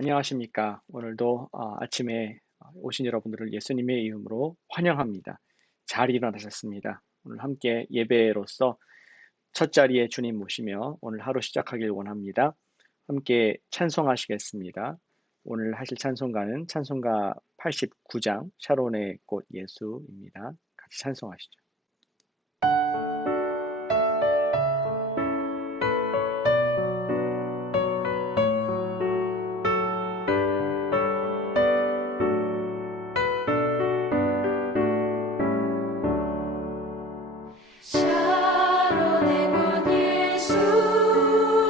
안녕하십니까. 오늘도 아침에 오신 여러분들을 예수님의 이름으로 환영합니다. 잘 일어나셨습니다. 오늘 함께 예배로서 첫 자리에 주님 모시며 오늘 하루 시작하길 원합니다. 함께 찬송하시겠습니다. 오늘 하실 찬송가는 찬송가 89장 샤론의 꽃 예수입니다. 같이 찬송하시죠. 샤론의 꽃 예수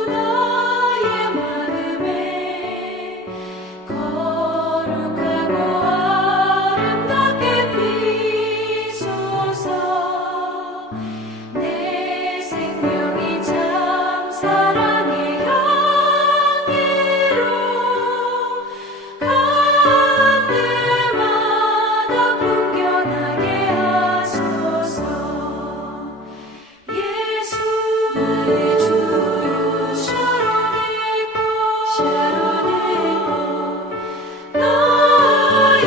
나의 마음에 거룩하고 아름답게 피소서. 내 생명이 참 사랑의 향기로 간들마다 풍겨나게 하소서. 예수의 주요 샤론의 꽃 나의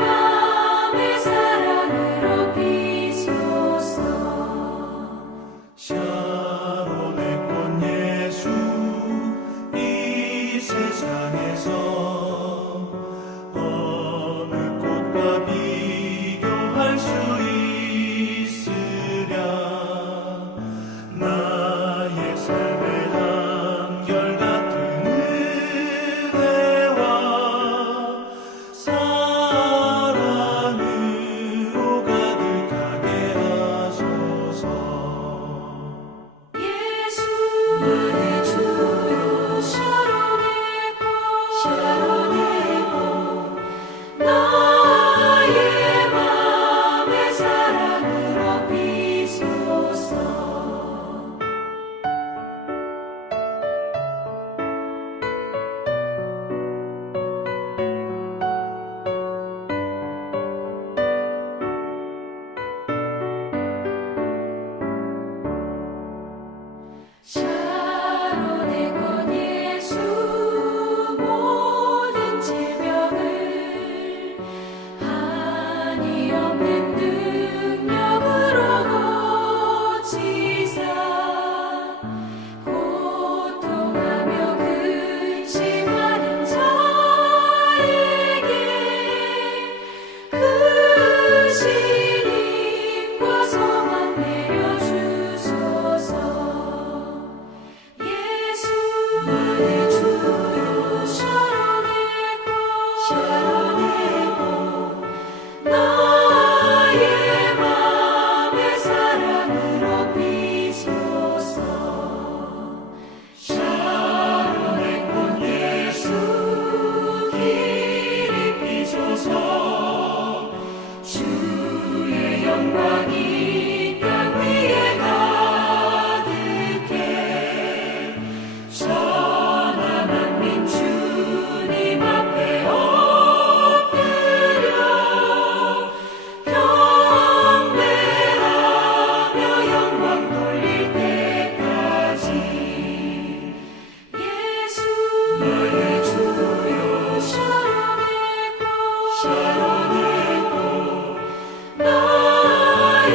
맘의 사랑으로 비소서. 샤론의 꽃 예수 이 세상에서 어느 꽃과 비교할 수 있으랴. 나의 삶의 한결같은 은혜와 사랑으로 가득하게 하소서. 예수의 주요 샤론의 꽃 나의 맘의 사랑으로 비소서. 샤론의 꽃 예수 모든 질병을 한이 없는 능력으로 고치사. 고통하며 근심하는 자에게 그 신임과 성만 내려주소서. 예수의 주요 샤론의 꽃 나의 맘의 사랑으로 비소서. 샤론의 꽃 예수 길이 비소서. 주의 영광이 땅 위에 가득해. 천하 만민 주님 앞에 엎드려 경배하며 영광 돌릴 때까지. 예수의 주요 샤론의 꽃 나의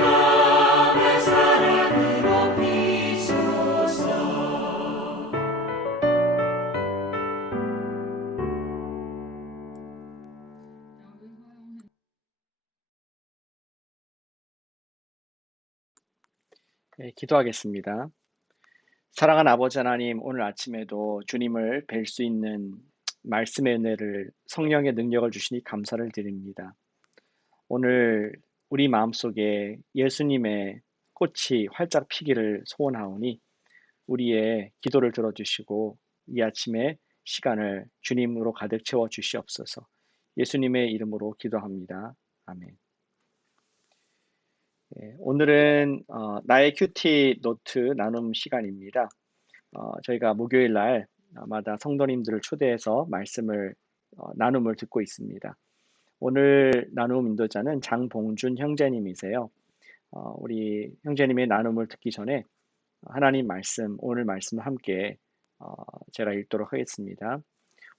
맘의 사랑으로 비소서. 네, 기도하겠습니다. 사랑하는 아버지 하나님, 오늘 아침에도 주님을 뵐 수 있는 말씀의 은혜를, 성령의 능력을 주시니 감사를 드립니다. 오늘 우리 마음속에 예수님의 꽃이 활짝 피기를 소원하오니 우리의 기도를 들어주시고 이 아침에 시간을 주님으로 가득 채워 주시옵소서. 예수님의 이름으로 기도합니다. 아멘. 오늘은 나의 큐티 노트 나눔 시간입니다. 저희가 목요일 날마다 성도님들을 초대해서 말씀을 나눔을 듣고 있습니다. 오늘 나눔 인도자는 장봉준 형제님이세요. 우리 형제님의 나눔을 듣기 전에 하나님 말씀, 오늘 말씀을 함께 제가 읽도록 하겠습니다.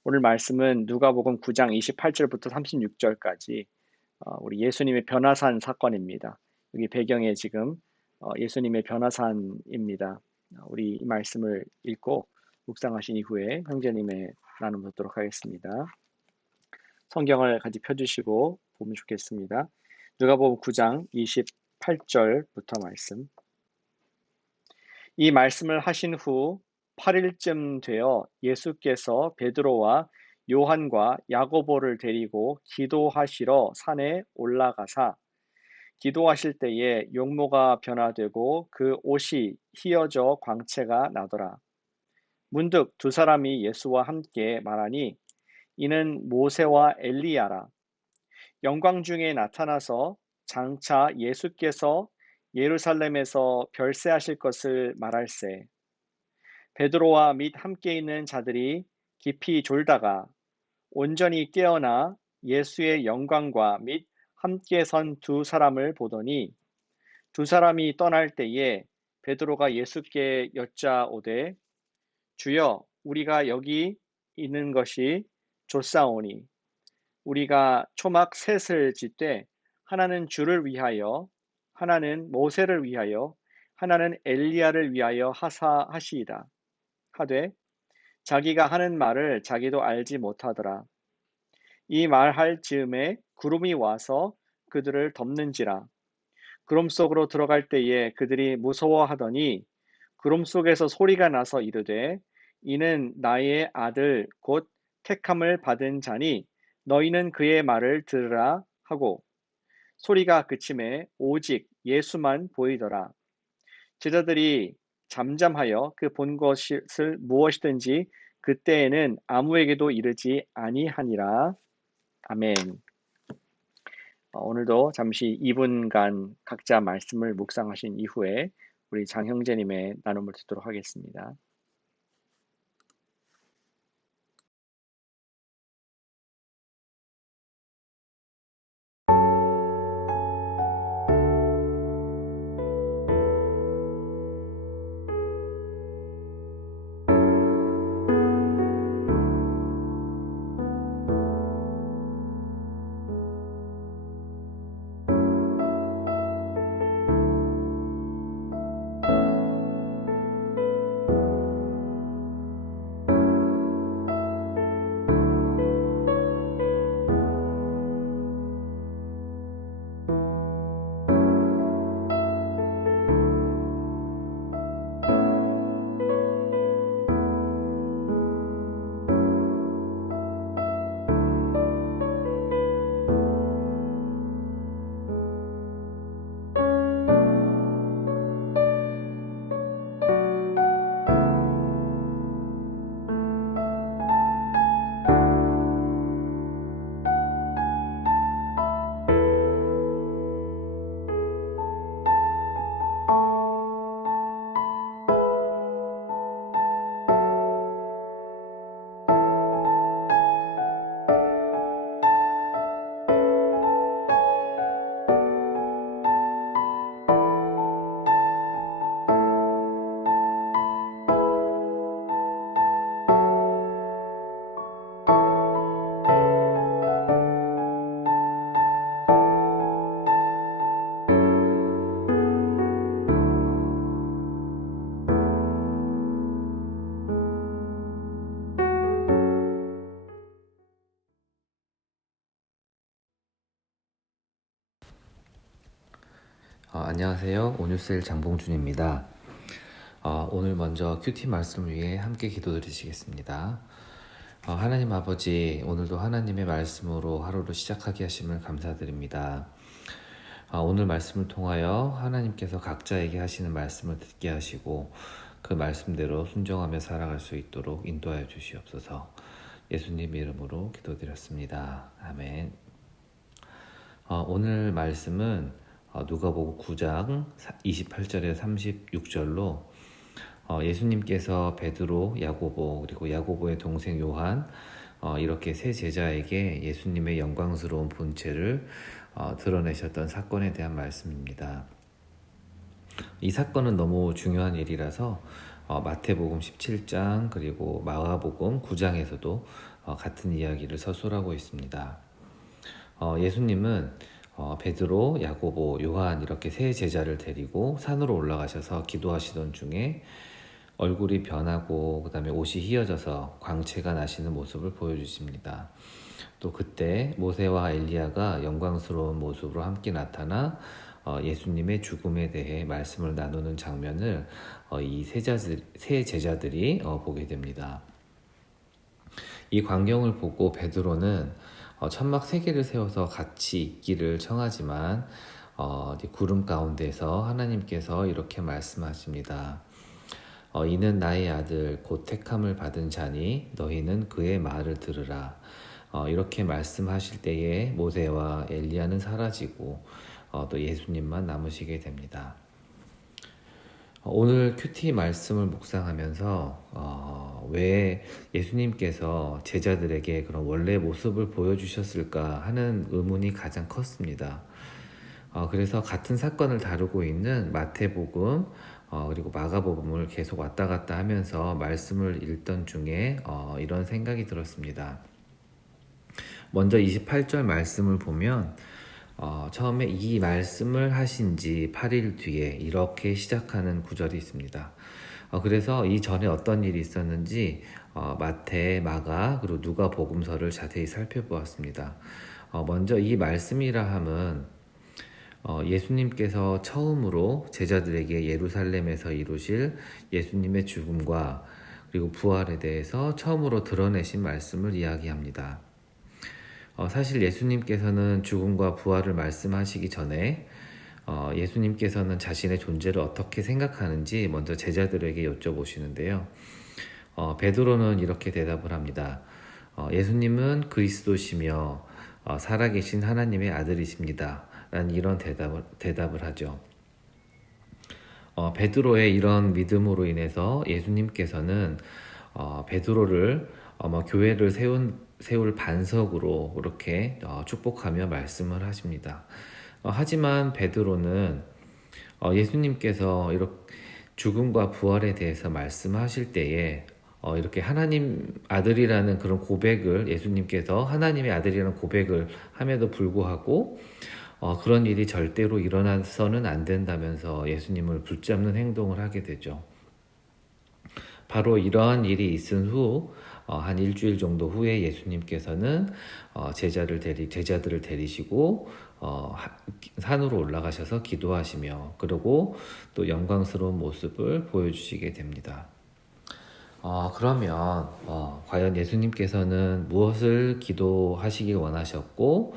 오늘 말씀은 누가복음 9장 28절부터 36절까지 우리 예수님의 변화산 사건입니다. 여기 배경에 지금 예수님의 변화산입니다. 우리 이 말씀을 읽고 묵상하신 이후에 형제님의 나눔 듣도록 하겠습니다. 성경을 같이 펴주시고 보면 좋겠습니다. 누가복음 9장 28절부터 말씀. 이 말씀을 하신 후 8일쯤 되어 예수께서 베드로와 요한과 야고보를 데리고 기도하시러 산에 올라가사 기도하실 때에 용모가 변화되고 그 옷이 휘어져 광채가 나더라. 문득 두 사람이 예수와 함께 말하니 이는 모세와 엘리야라. 영광 중에 나타나서 장차 예수께서 예루살렘에서 별세하실 것을 말할세. 베드로와 및 함께 있는 자들이 깊이 졸다가 온전히 깨어나 예수의 영광과 및 함께 선 두 사람을 보더니 두 사람이 떠날 때에 베드로가 예수께 여짜오되 주여 우리가 여기 있는 것이 좋사오니 우리가 초막 셋을 짓되 하나는 주를 위하여 하나는 모세를 위하여 하나는 엘리야를 위하여 하사하시이다 하되 자기가 하는 말을 자기도 알지 못하더라. 이 말할 즈음에 구름이 와서 그들을 덮는지라. 구름 속으로 들어갈 때에 그들이 무서워하더니 구름 속에서 소리가 나서 이르되 이는 나의 아들 곧 택함을 받은 자니 너희는 그의 말을 들으라 하고 소리가 그침에 오직 예수만 보이더라. 제자들이 잠잠하여 그 본 것을 무엇이든지 그때에는 아무에게도 이르지 아니하니라. 아멘. 오늘도 잠시 2분간 각자 말씀을 묵상하신 이후에 우리 장 형제님의 나눔을 듣도록 하겠습니다. 안녕하세요. 온유셀 장봉준입니다. 오늘 먼저 큐티 말씀을 위해 함께 기도드리시겠습니다. 하나님 아버지, 오늘도 하나님의 말씀으로 하루를 시작하게 하심을 감사드립니다. 오늘 말씀을 통하여 하나님께서 각자에게 하시는 말씀을 듣게 하시고 그 말씀대로 순종하며 살아갈 수 있도록 인도하여 주시옵소서. 예수님 이름으로 기도드렸습니다. 아멘. 오늘 말씀은 누가복음 9장 28절에 36절로 예수님께서 베드로, 야고보 그리고 야고보의 동생 요한 이렇게 세 제자에게 예수님의 영광스러운 본체를 드러내셨던 사건에 대한 말씀입니다. 이 사건은 너무 중요한 일이라서 마태복음 17장 그리고 마가복음 9장에서도 같은 이야기를 서술하고 있습니다. 예수님은 베드로, 야고보, 요한 이렇게 세 제자를 데리고 산으로 올라가셔서 기도하시던 중에 얼굴이 변하고 그다음에 옷이 휘어져서 광채가 나시는 모습을 보여주십니다. 또 그때 모세와 엘리야가 영광스러운 모습으로 함께 나타나 예수님의 죽음에 대해 말씀을 나누는 장면을 이 세 제자들이 보게 됩니다. 이 광경을 보고 베드로는 천막 세 개를 세워서 같이 있기를 청하지만 구름 가운데서 하나님께서 이렇게 말씀하십니다. 이는 나의 아들 곧 택함을 받은 자니 너희는 그의 말을 들으라. 이렇게 말씀하실 때에 모세와 엘리야는 사라지고 또 예수님만 남으시게 됩니다. 오늘 큐티 말씀을 묵상하면서 왜 예수님께서 제자들에게 그런 원래 모습을 보여주셨을까 하는 의문이 가장 컸습니다. 그래서 같은 사건을 다루고 있는 마태복음 그리고 마가복음을 계속 왔다 갔다 하면서 말씀을 읽던 중에 이런 생각이 들었습니다. 먼저 28절 말씀을 보면 처음에 이 말씀을 하신 지 8일 뒤에 이렇게 시작하는 구절이 있습니다. 그래서 이전에 어떤 일이 있었는지 마태, 마가, 그리고 누가 복음서를 자세히 살펴보았습니다. 먼저 이 말씀이라 함은 예수님께서 처음으로 제자들에게 예루살렘에서 이루실 예수님의 죽음과 그리고 부활에 대해서 처음으로 드러내신 말씀을 이야기합니다. 사실 예수님께서는 죽음과 부활을 말씀하시기 전에 예수님께서는 자신의 존재를 어떻게 생각하는지 먼저 제자들에게 여쭤보시는데요. 베드로는 이렇게 대답을 합니다. 예수님은 그리스도시며 살아계신 하나님의 아들이십니다. 라는 이런 대답을 하죠. 베드로의 이런 믿음으로 인해서 예수님께서는 베드로를 교회를 세울 반석으로 그렇게 축복하며 말씀을 하십니다. 하지만 베드로는 예수님께서 이렇게 죽음과 부활에 대해서 말씀하실 때에 이렇게 하나님 아들이라는 그런 고백을 예수님께서 하나님의 아들이라는 고백을 함에도 불구하고 그런 일이 절대로 일어나서는 안 된다면서 예수님을 붙잡는 행동을 하게 되죠. 바로 이러한 일이 있은 후 한 일주일 정도 후에 예수님께서는 제자들을 데리시고 산으로 올라가셔서 기도하시며 그리고 또 영광스러운 모습을 보여주시게 됩니다. 그러면 과연 예수님께서는 무엇을 기도하시길 원하셨고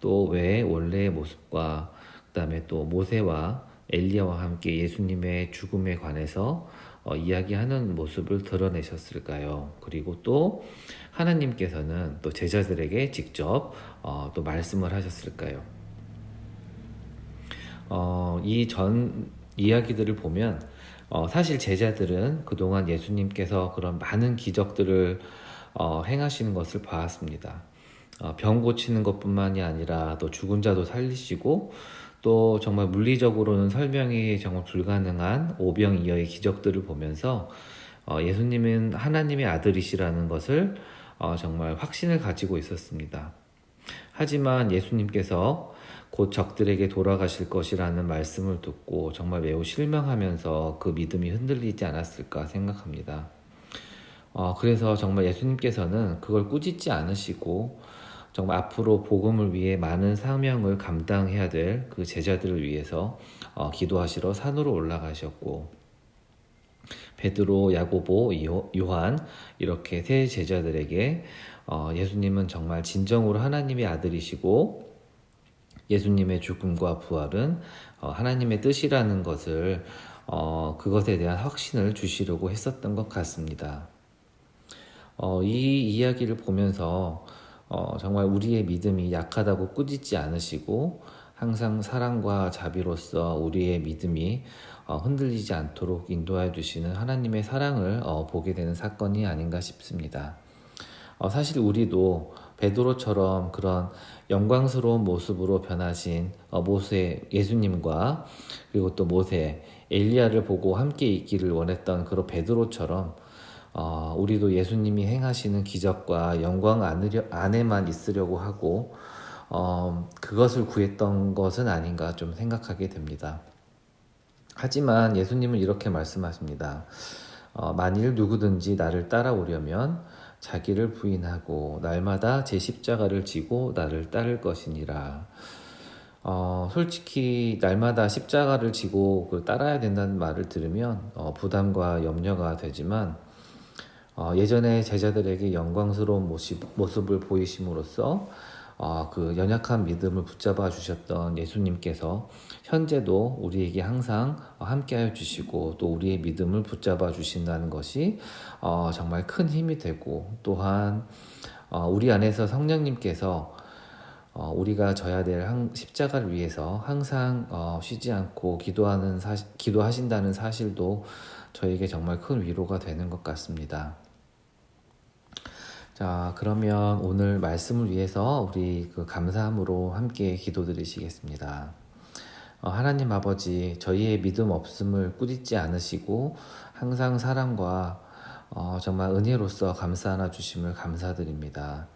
또 왜 원래의 모습과 그다음에 또 모세와 엘리야와 함께 예수님의 죽음에 관해서 이야기하는 모습을 드러내셨을까요? 그리고 또 하나님께서는 또 제자들에게 직접 또 말씀을 하셨을까요? 이 전 이야기들을 보면 사실 제자들은 그동안 예수님께서 그런 많은 기적들을 행하시는 것을 봐왔습니다. 병 고치는 것뿐만이 아니라 또 죽은 자도 살리시고 또 정말 물리적으로는 설명이 정말 불가능한 오병이어의 기적들을 보면서 예수님은 하나님의 아들이시라는 것을 정말 확신을 가지고 있었습니다. 하지만 예수님께서 곧 적들에게 돌아가실 것이라는 말씀을 듣고 정말 매우 실망하면서 그 믿음이 흔들리지 않았을까 생각합니다. 그래서 정말 예수님께서는 그걸 꾸짖지 않으시고 정말 앞으로 복음을 위해 많은 사명을 감당해야 될 그 제자들을 위해서 기도하시러 산으로 올라가셨고 베드로, 야고보, 요한 이렇게 세 제자들에게 예수님은 정말 진정으로 하나님의 아들이시고 예수님의 죽음과 부활은 하나님의 뜻이라는 것을 그것에 대한 확신을 주시려고 했었던 것 같습니다. 이 이야기를 보면서 정말 우리의 믿음이 약하다고 꾸짖지 않으시고 항상 사랑과 자비로서 우리의 믿음이 흔들리지 않도록 인도하여 주시는 하나님의 사랑을 보게 되는 사건이 아닌가 싶습니다. 사실 우리도 베드로처럼 그런 영광스러운 모습으로 변하신 모세 예수님과 그리고 또 모세 엘리야를 보고 함께 있기를 원했던 그런 베드로처럼 우리도 예수님이 행하시는 기적과 영광 안에만 있으려고 하고 그것을 구했던 것은 아닌가 좀 생각하게 됩니다. 하지만 예수님은 이렇게 말씀하십니다. 만일 누구든지 나를 따라오려면 자기를 부인하고 날마다 제 십자가를 지고 나를 따를 것이니라. 솔직히 날마다 십자가를 지고 그걸 따라야 된다는 말을 들으면 부담과 염려가 되지만 예전에 제자들에게 영광스러운 모습을 보이심으로써 그 연약한 믿음을 붙잡아 주셨던 예수님께서 현재도 우리에게 항상 함께하여 주시고 또 우리의 믿음을 붙잡아 주신다는 것이 정말 큰 힘이 되고, 또한 우리 안에서 성령님께서 우리가 져야 될 십자가를 위해서 항상 쉬지 않고 기도하신다는 사실도 저에게 정말 큰 위로가 되는 것 같습니다. 자, 그러면 오늘 말씀을 위해서 우리 그 감사함으로 함께 기도드리시겠습니다. 하나님 아버지, 저희의 믿음 없음을 꾸짖지 않으시고 항상 사랑과 정말 은혜로서 감싸 안아 주심을 감사드립니다.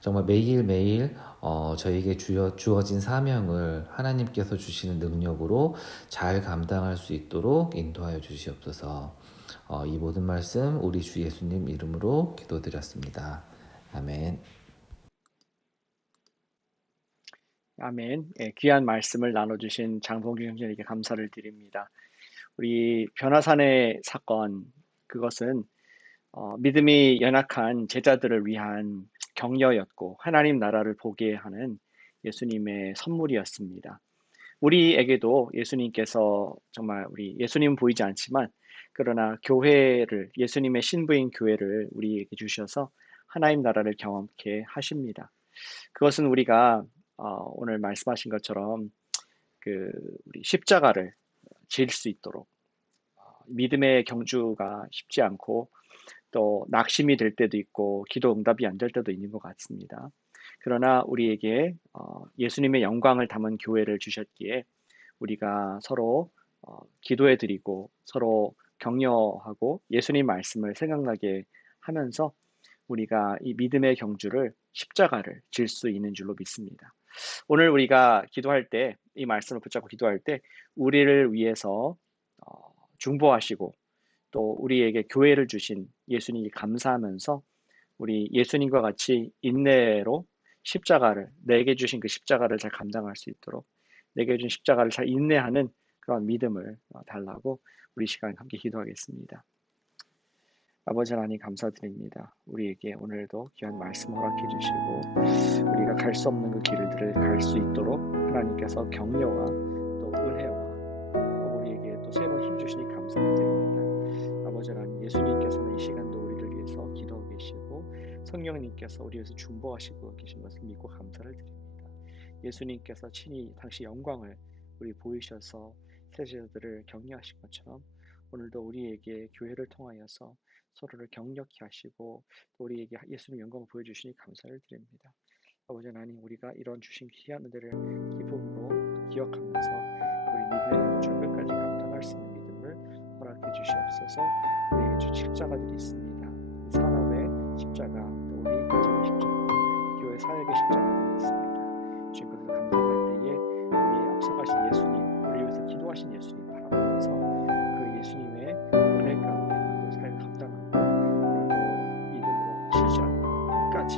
정말 매일매일 저에게 주어진 사명을 하나님께서 주시는 능력으로 잘 감당할 수 있도록 인도하여 주시옵소서. 이 모든 말씀 우리 주 예수님 이름으로 기도드렸습니다. 아멘. 아멘. 예, 귀한 말씀을 나눠주신 장봉규 형제에게 감사를 드립니다. 우리 변화산의 사건, 그것은 믿음이 연약한 제자들을 위한 격려였고 하나님 나라를 보게 하는 예수님의 선물이었습니다. 우리에게도 예수님께서 정말 우리 예수님은 보이지 않지만 그러나 교회를, 예수님의 신부인 교회를 우리에게 주셔서 하나님 나라를 경험케 하십니다. 그것은 우리가 오늘 말씀하신 것처럼 우리 십자가를 질 수 있도록, 믿음의 경주가 쉽지 않고 또 낙심이 될 때도 있고 기도 응답이 안 될 때도 있는 것 같습니다. 그러나 우리에게 예수님의 영광을 담은 교회를 주셨기에 우리가 서로 기도해 드리고 서로 격려하고 예수님 말씀을 생각나게 하면서 우리가 이 믿음의 경주를, 십자가를 질 수 있는 줄로 믿습니다. 오늘 우리가 기도할 때, 이 말씀을 붙잡고 기도할 때 우리를 위해서 중보하시고 또 우리에게 교회를 주신 예수님이 감사하면서 우리 예수님과 같이 인내로 십자가를, 내게 주신 그 십자가를 잘 감당할 수 있도록, 내게 주신 십자가를 잘 인내하는 그런 믿음을 달라고 우리 시간 함께 기도하겠습니다. 아버지 하나님 감사드립니다. 우리에게 오늘도 귀한 말씀 허락해 주시고 우리가 갈 수 없는 그 길들을 갈 수 있도록 하나님께서 격려와 또 은혜와 우리에게 또 새로운 힘 주시니 감사를 드립니다. 아버지 하나님, 예수님께서는 이 시간도 우리를 위해서 기도하고 계시고 성령님께서 우리 위해서 중보하시고 계신 것을 믿고 감사를 드립니다. 예수님께서 친히 당시 영광을 우리 보이셔서 세제자들을 격려하신 것처럼 오늘도 우리에게 교회를 통하여서 서로를 격려케 하시고 또 우리에게 예수님 영광을 보여주시니 감사를 드립니다. 아버지 하나님, 우리가 이런 주신 귀한 은혜를 기쁨으로 기억하면서 우리 믿음의 경주를 끝까지 감당할 수 있는 믿음을 허락해 주시옵소서. 우리에게 주신 십자가들이 있습니다. 산업의 십자가, 또 우리 가정의 십자가, 교회 사역의 십자가들이 있습니다. 주님 그것을 감당할 때에 우리 앞서가신 예수님, 우리 위해서 기도하신 예수님 바라보면서 그 예수님의 은혜 가운데 또 사역을 감당하고 오늘도 믿음으로 쉬지 않고 끝까지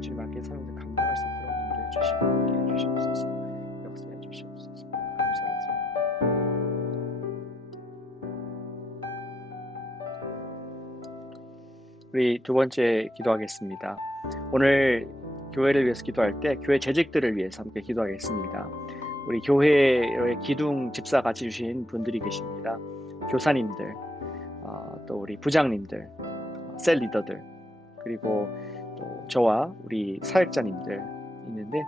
주님 앞에 사역을 감당할 수 있도록 인도해 주시고 함께 해 주시옵소서. 역사해 주시옵소서. 감사를 드립니다. 우리 두 번째 기도하겠습니다. 오늘 교회를 위해서 기도할 때 교회 재직들을 위해서 함께 기도하겠습니다. 우리 교회의 기둥 집사 같이 주신 분들이 계십니다. 교사님들, 또 우리 부장님들, 셀 리더들, 그리고 또 저와 우리 사역자님들 있는데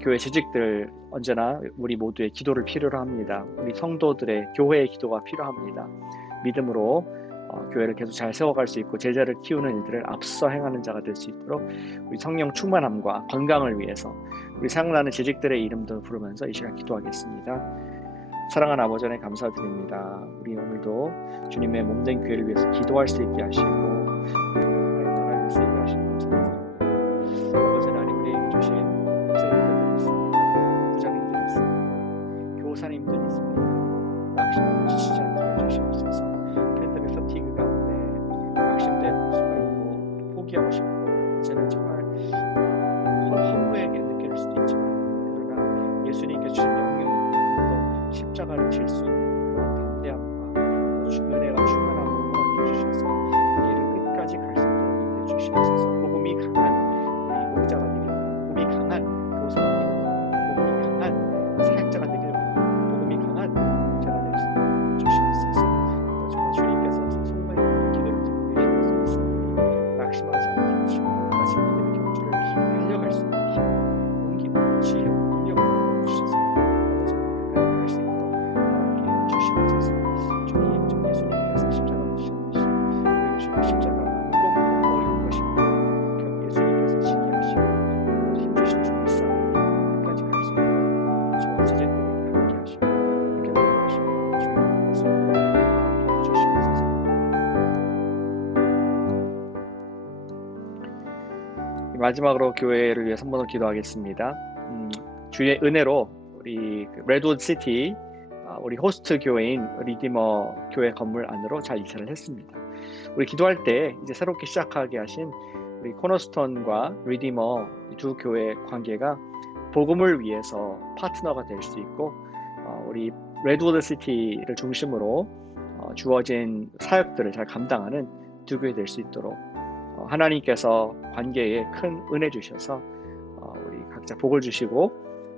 교회 재직들 언제나 우리 모두의 기도를 필요로 합니다. 우리 성도들의 교회의 기도가 필요합니다. 믿음으로 교회를 계속 잘 세워갈 수 있고 제자를 키우는 일들을 앞서 행하는 자가 될 수 있도록 우리 성령 충만함과 건강을 위해서 우리 생각나는 재직들의 이름도 부르면서 이 시간 기도하겠습니다. 사랑하는 아버지 하나님 감사드립니다. 우리 오늘도 주님의 몸된 교회를 위해서 기도할 수 있게 하시고 하나님 나라를 쓰게 하시는 감사드립니다. 아버지 하나님 우리에게 주신 목사님들이 있습니다. 부장님들이 있습니다. 교사님들이 있습니다. 낙심하고 지치지 않게 해주시옵소서. 팬데믹 퍼티그 가운데 낙심된 수가 있고 포기하고 싶고 이제는 정말 허무하게 느낄 수도 있지만 그러나 예수님께 주신 명령이 또 십자가를 질 수 있는 그런 담대함과 은혜가 충만함으로 허락해 주셔서 우리를 끝까지 갈 수 있도록 인도해 주시옵소서. 복음이 강한 우리 목자가 되기를, 복음이 강한 교사가 되기를, 복음이 강한 사역자가 되기를, 복음이 강한 제가 될 수 있도록 주시옵소서. 정말 주님께서 성도님들의 기도를 듣고 계시면서 믿사오니 낙심하지 않게 하시고 다시 믿음의 경주를 달려갈 수 있게 힘, 용기와 지혜, 능력을 주셔서 아버지 끝까지 갈 수 있도록 허락해 주시옵소서. 주님, 저 예수님께서 십자가를 지셨듯이 우리 주의 십자가 무겁고 어려운 것입니다. 결국 예수님께서 지게 하시고 힘주신 주의 싸움이 끝까지 갈 수 있도록 저와 제자들에게 함께 하시고 이렇게 도와주시고 주의 예수님을 함께 주시옵소서. 마지막으로 교회를 위해 한번 더 기도하겠습니다. 주의 은혜로 우리 레드우드 시티 우리 호스트 교회인 리디머 교회 건물 안으로 잘 이사를 했습니다. 우리 기도할 때 이제 새롭게 시작하게 하신 우리 코너스톤과 리디머 두 교회 관계가 복음을 위해서 파트너가 될 수 있고 우리 레드우드 시티를 중심으로 주어진 사역들을 잘 감당하는 두 교회 될 수 있도록 하나님께서 관계에 큰 은혜 주셔서 우리 각자 복을 주시고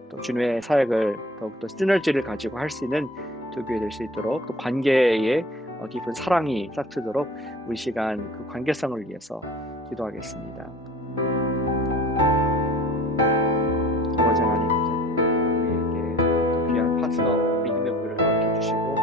또 주님의 사역을 더욱더 시너지를 가지고 할 수 있는 두 교회 될 수 있도록 또 관계에 깊은 사랑이 싹트도록 우리 시간 그 관계성을 위해서 기도하겠습니다. 아버지 하나님 감사합니다. 우리에게 또 귀한 파트너 믿음의 교회를 허락해 주시고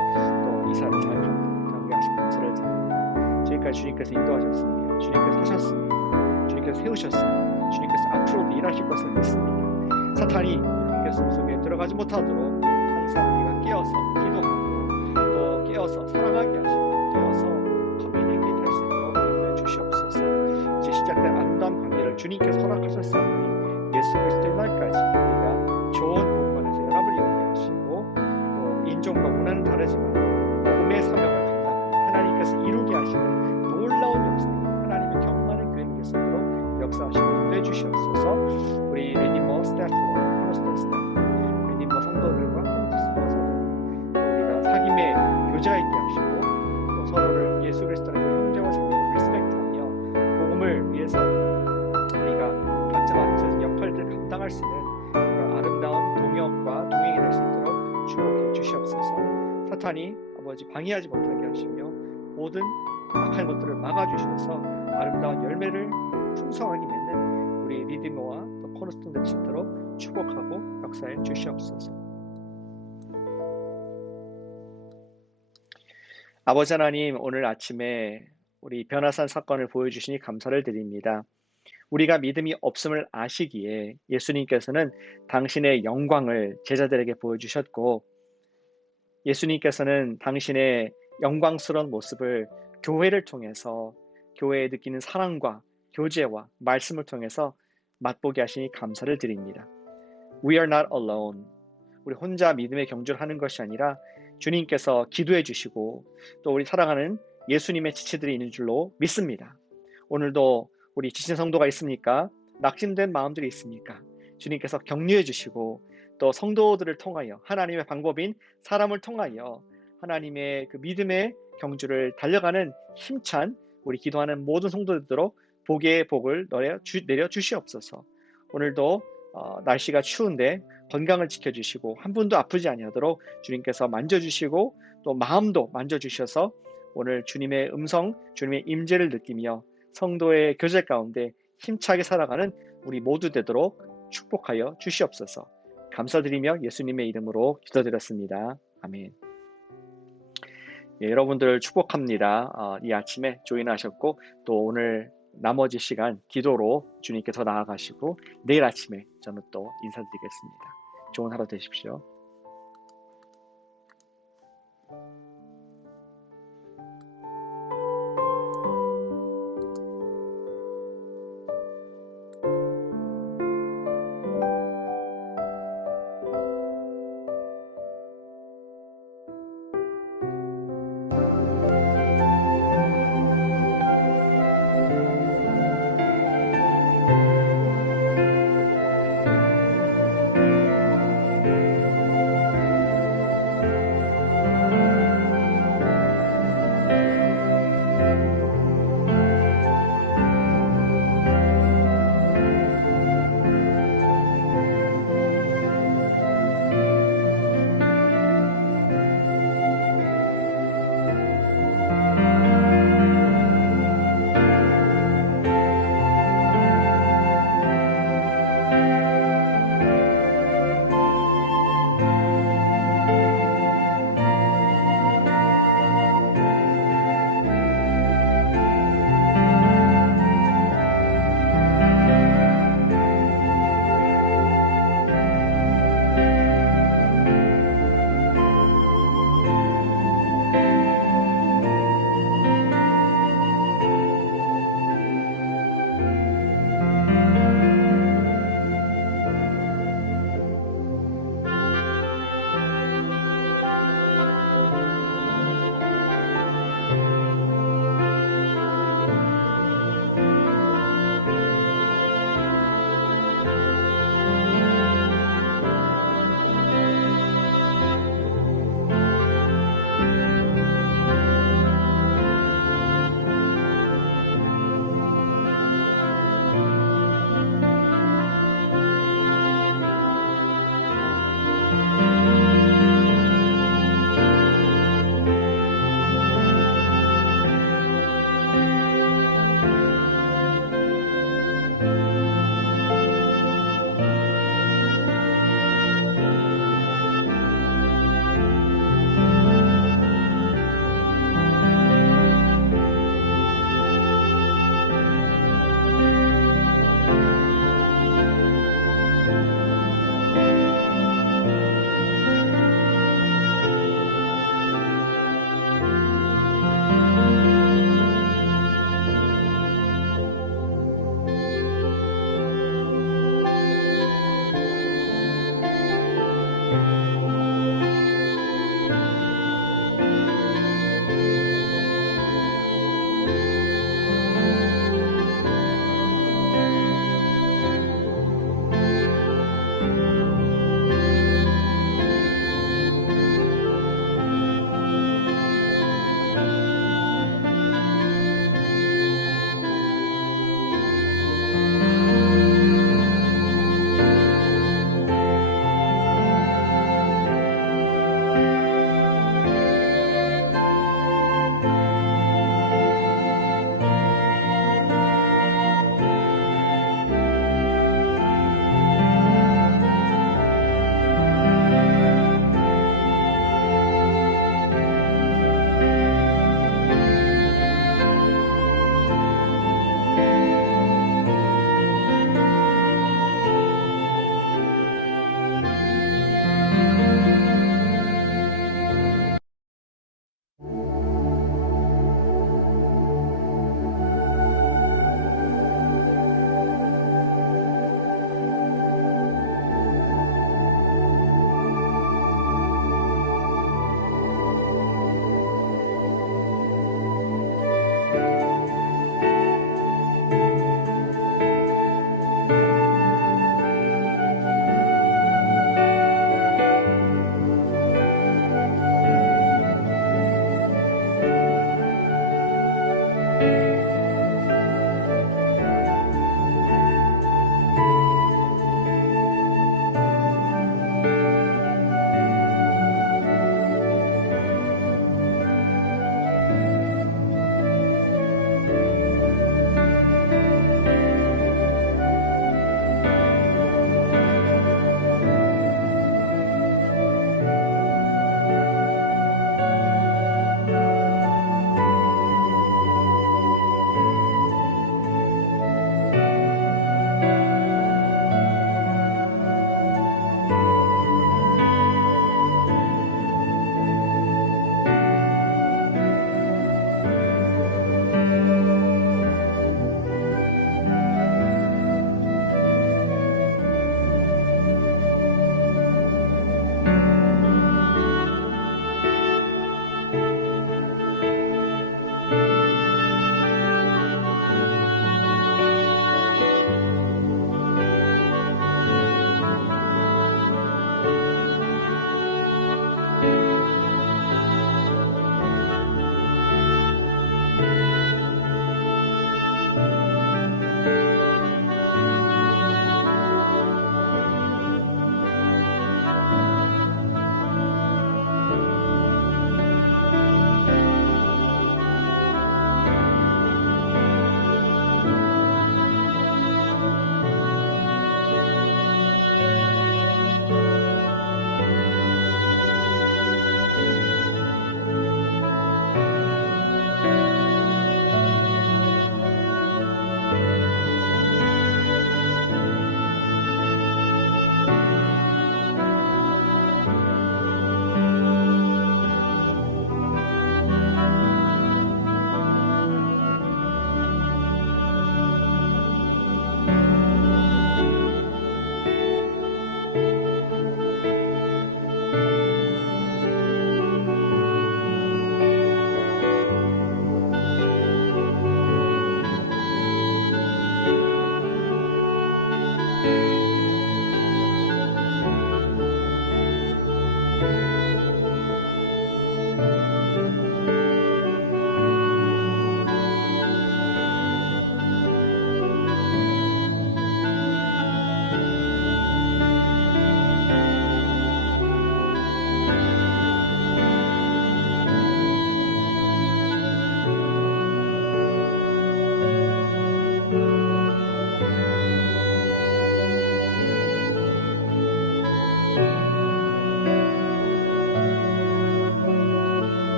또 이사를 잘 관계하신 감사를 드립니다. 지금까지 주님께서 인도하셨습니다. 주님께서 하셨습니다. 주님께서 세우셨습니다. 주님께서 앞으로도 일하실 것을 믿습니다. 사탄이 관계성 속에 들어가지 못하도록 항상 우리가 깨어서 기도하고 또 깨어서 사랑하게 하시고 깨어서 커뮤니케이트 할 수 있도록 인도해 주시옵소서. 이제 시작된 아름다운 관계를 주님께서 허락하셨사오니 예수 그리스도의 날까지 우리가 좋은 공간에서 연합을 이루게 하시고 또 인종과 문화는 다르지만 복음의 사명을 감당하는 하나님께서 이루게 하시는 놀라운 역사, 하나님의 경험하는 교회를 위해서 역사하시고 인도해 주시옵소서. 우리 리디머 스태프와 코너스톤 스태프, 리디머 성도들과 코너스톤 성도들, 우리가 사귐의 교제가 있게 하시고 또 서로를 예수 그리스도의 형제와 자매로 리스펙트하며 복음을 위해서 우리가 각자 맡은 역할들을 감당할 수 있는 그런 아름다운 동역과 동행이 될 수 있도록 축복해 주시옵소서. 사탄이 아버지 방해하지 못하게 하시며 모든 악한 것들을 막아주셔서 아름다운 열매를 풍성하게 맺는 우리 리디머와 또 코너스톤 될 수 있도록 축복하고 역사해 주시옵소서. 아버지 하나님, 오늘 아침에 우리 변화산 사건을 보여주시니 감사를 드립니다. 우리가 믿음이 없음을 아시기에 예수님께서는 당신의 영광을 제자들에게 보여주셨고 예수님께서는 당신의 영광스러운 모습을 교회를 통해서 교회에 느끼는 사랑과 교제와 말씀을 통해서 맛보게 하시니 감사를 드립니다. We are not alone. 우리 혼자 믿음의 경주를 하는 것이 아니라 주님께서 기도해 주시고 또 우리 사랑하는 예수님의 지체들이 있는 줄로 믿습니다. 오늘도 우리 지친 성도가 있습니까? 낙심된 마음들이 있습니까? 주님께서 격려해 주시고 또 성도들을 통하여 하나님의 방법인 사람을 통하여 하나님의 그 믿음의 경주를 달려가는 힘찬 우리 기도하는 모든 성도들도록 복의 복을 내려 주시옵소서. 오늘도 날씨가 추운데 건강을 지켜주시고 한 분도 아프지 아니하도록 주님께서 만져주시고 또 마음도 만져주셔서 오늘 주님의 음성, 주님의 임재를 느끼며 성도의 교제 가운데 힘차게 살아가는 우리 모두 되도록 축복하여 주시옵소서. 감사드리며 예수님의 이름으로 기도드렸습니다. 아멘. 예, 여러분들 축복합니다. 이 아침에 조인하셨고 또 오늘 나머지 시간 기도로 주님께서 나아가시고 내일 아침에 저는 또 인사드리겠습니다. 좋은 하루 되십시오.